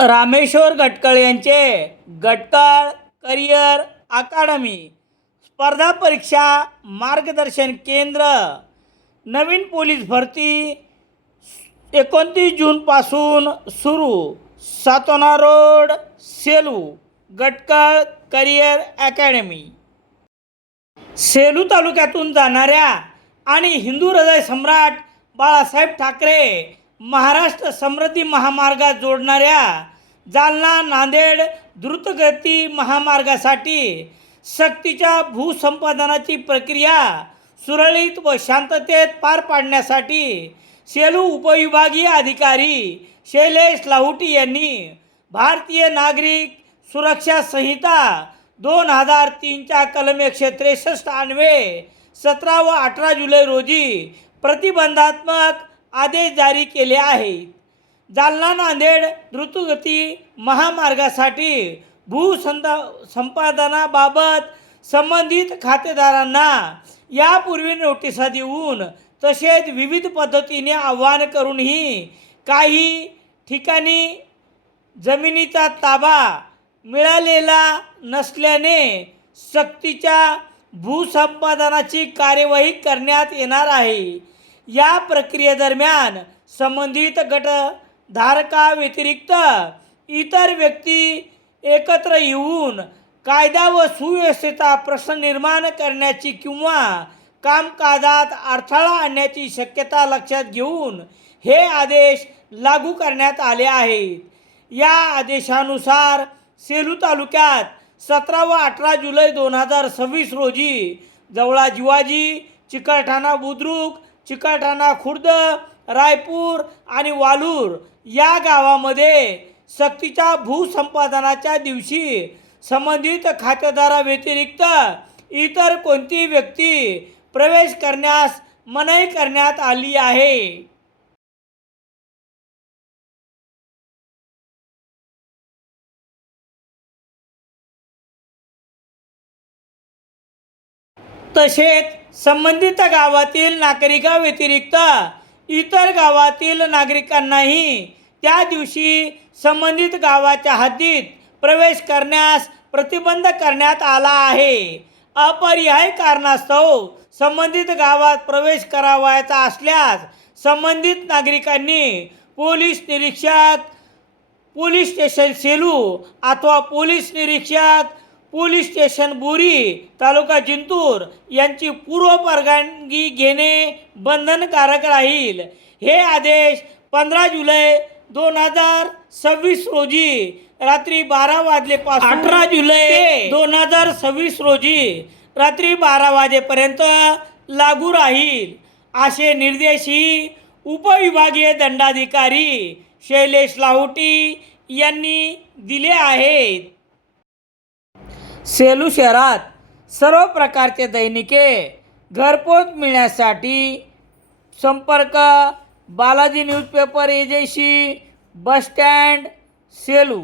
रामेश्वर गटकळ यांचे गटकळ करिअर अकादमी स्पर्धा परीक्षा मार्गदर्शन केंद्र नवीन पोलीस भरती 29 जूनपासून सुरू. Satona road, Selu. Gatkal career academy. Selu तालुक्यातून जाणाऱ्या आणि हिंदू हृदय सम्राट बाळासाहेब ठाकरे महाराष्ट्र समृद्धी महामार्गात जोडणाऱ्या जालना नांदेड द्रुतगती महामार्गासाठी सक्तीच्या भूसंपादनाची प्रक्रिया सुरळीत व शांततेत पार पाडण्यासाठी सेलू उपविभागीय अधिकारी शैलेश लाहुटी यांनी भारतीय नागरिक सुरक्षा संहिता 2003च्या कलम 163 अन्वये 17 व 18 जुलै रोजी प्रतिबंधात्मक आदेश जारी केले आहेत. जालना नांदेड द्रुतगती महामार्गासाठी भूसंपादनाबाबत संबंधित खातेदारांना यापूर्वी नोटिसा देऊन तसेच विविध पद्धतीने आवाहन करूनही काही ठिकाणी जमिनीचा ताबा मिळालेला नसल्याने सक्तीच्या भूसंपादनाची कार्यवाही करण्यात येणार आहे. या प्रक्रियेदरम्यान संबंधित गटधारकाव्यतिरिक्त इतर व्यक्ती एकत्र येऊन कायदा व सुव्यवस्थेचा प्रश्न निर्माण करण्याची किंवा कामकाजात अडथळा आणण्याची शक्यता लक्षात घेऊन हे आदेश लागू करण्यात आले आहेत. या आदेशानुसार सेलू तालुक्यात 17 व 18 जुलै 2026 रोजी जवळा जिवाजी, चिकलठाणा बुद्रुक, चिकलठाणा खुर्द, रायपूर आणि वालूर या गावामध्ये सक्तीच्या भूसंपादनाच्या दिवशी संबंधित खातेदाराव्यतिरिक्त इतर कोणतीही व्यक्ती प्रवेश करण्यास मनाई करण्यात आली आहे. तसेच संबंधित गावातील नागरिकांव्यतिरिक्त इतर गावातील नागरिकांनाही त्या दिवशी संबंधित गावाच्या हद्दीत प्रवेश करण्यास प्रतिबंध करण्यात आला आहे. अपरिहार्य कारणास्तव संबंधित गावात प्रवेश करावयाचा असल्यास संबंधित नागरिकांनी पोलीस निरीक्षक, पोलीस स्टेशन सेलू अथवा पोलीस निरीक्षक, पोलीस स्टेशन बोरी, तालुका जिंतूर यांची पूर्व परवानगी घेणे बंधनकारक राहील. हे आदेश 15 जुलै 2026 रोजी रात्री 12 वाजलेपासून 18 जुलै 2026 रोजी रात्री 12 वाजेपर्यंत लागू राहील, असे निर्देशही उपविभागीय दंडाधिकारी शैलेश लाहुटी यांनी दिले आहेत. सेलू शहरात सर्व प्रकारचे दैनिके घरपोच मिळण्यासाठी संपर्क Balaji newspaper agency, bus stand, Selu.